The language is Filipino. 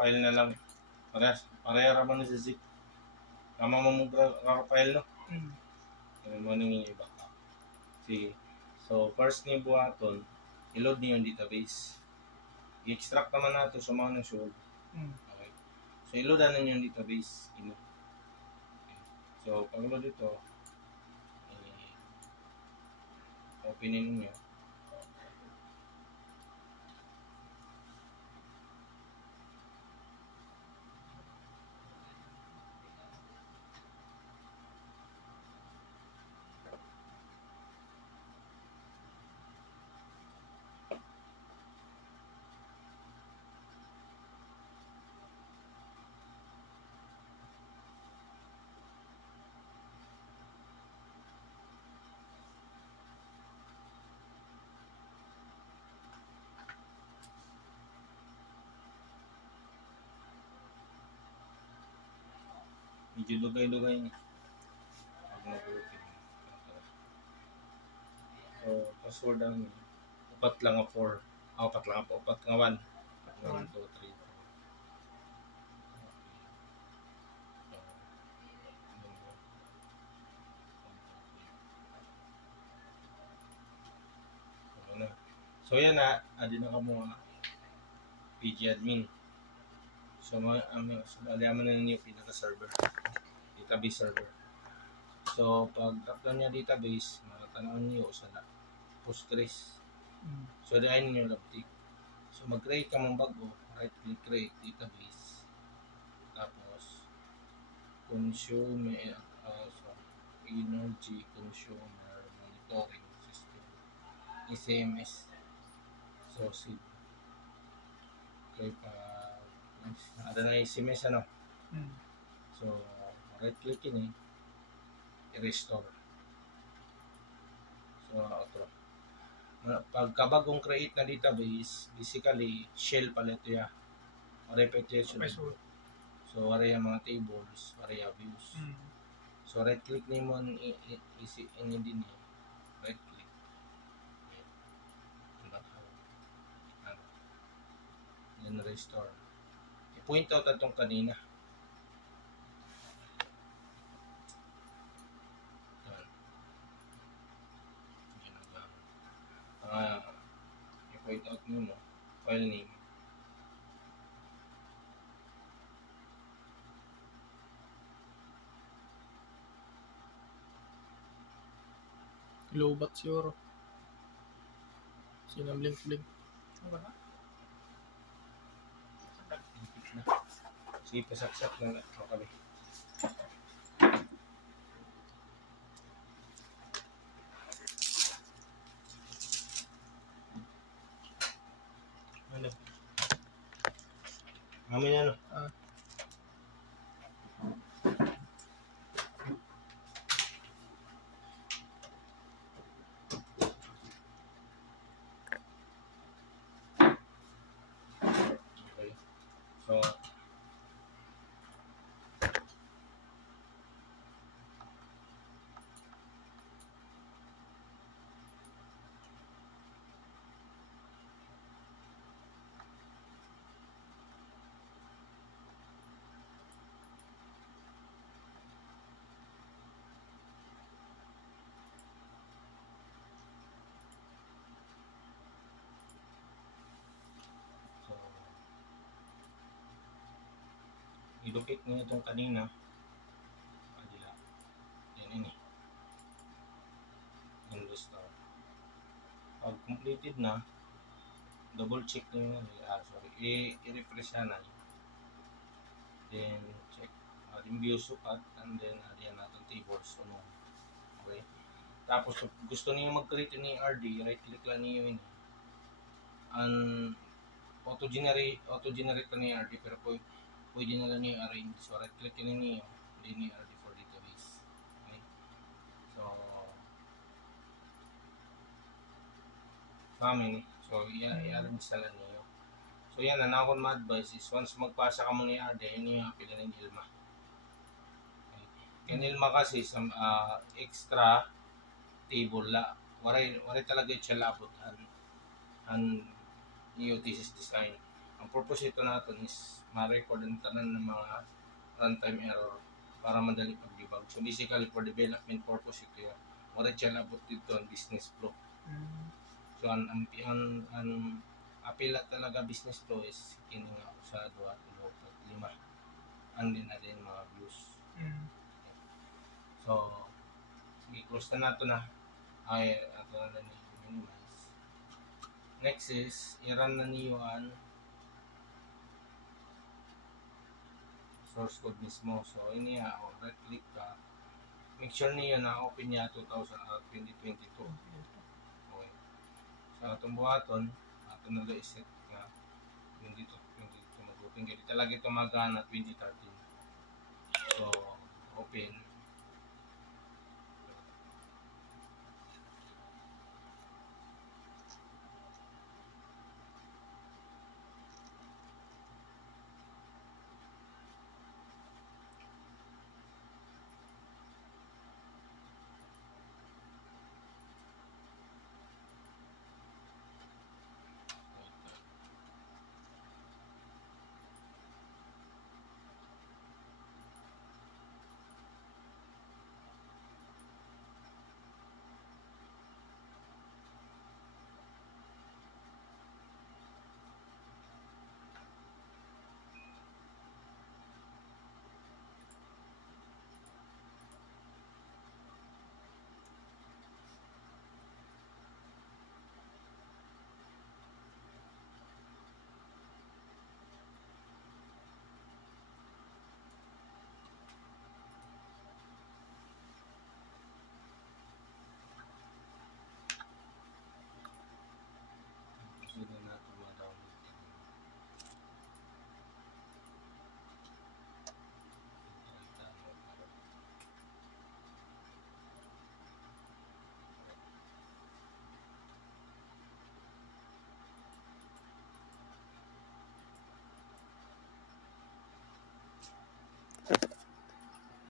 file na lang. Pareha raman sa zip. Tama mo file, no? Ano mo nang iba. Sige. So, first ni buhaton, i-load niyo yung database. I-extract naman natin sa mga na-show. Okay. So, i-load na niyo yung database. Okay. So, pag-load ito, openin niyo. Medyo lugay-lugay niya. So, password ang upat lang ang 4. Upat lang po. Upat nga 1. 1, 2, 3, 4. So, yan na. Adi na ka mo PG admin. So, aliaman na ninyo yung pinaka-server. Database server. So, pag upload niya database, matatanawin niyo sa Postgres. So, dahil ninyo logtik. So, mag-create ka mong bago. Right-click, create database. Tapos, consume, energy consumer monitoring system. SMS. So, okay, ada na SMS, ano? So, right-click yun i-restore. So, outro. Pagkabagong create na database, basically, shell pala ito ya. Repetition. So, wala yung mga tables, wala yung views. So, right-click na yung ini din eh. Right-click. Then, restore. I-point out itong kanina. I-point out nyo file name. Lobat siguro. Sinang blink. Sige, pasaksak na lang. Okay. Ano? Amin ano? Okay. So, i-locate nyo itong kanina. Adila. Yan ini. Yan restore. Pag completed na, double check nyo i-refresh na. Then check. Review sukat and then adiyan natin tables. Okay. Tapos gusto niyo mag-create ni RD, right click lang niyo yun. And auto-generate ni RD pero pwede na lang niyo arrange. So right click niyo ni RD for database. Okay. So So i-arrange na lang niyo. So yan, na akong ma-advise is once magpasa ka mo ni RD, yun yung pila ng Ilma. Okay. Yan Ilma kasi sa extra table la. Waray talaga yung labot ang new thesis design. Ang purpose ito natin is ma-record ang tanan ng mga runtime error para madali pag-debug. So basically for development purpose ito yan. Mura siya labot dito ang business flow. So ang apila talaga business flow is kini nga sa 2, 3, 4, 5. Andin na din mga views. So sige, close na nato na. Ay, ato na ni minimize. Next is i-run na niyo ang source code mismo. So ini right click ka. Make sure niyo na open niya 2022. Okay. So atong buhaton, ato na i-set nga 22 mag-open kaya talaga ito magana 2013. So open.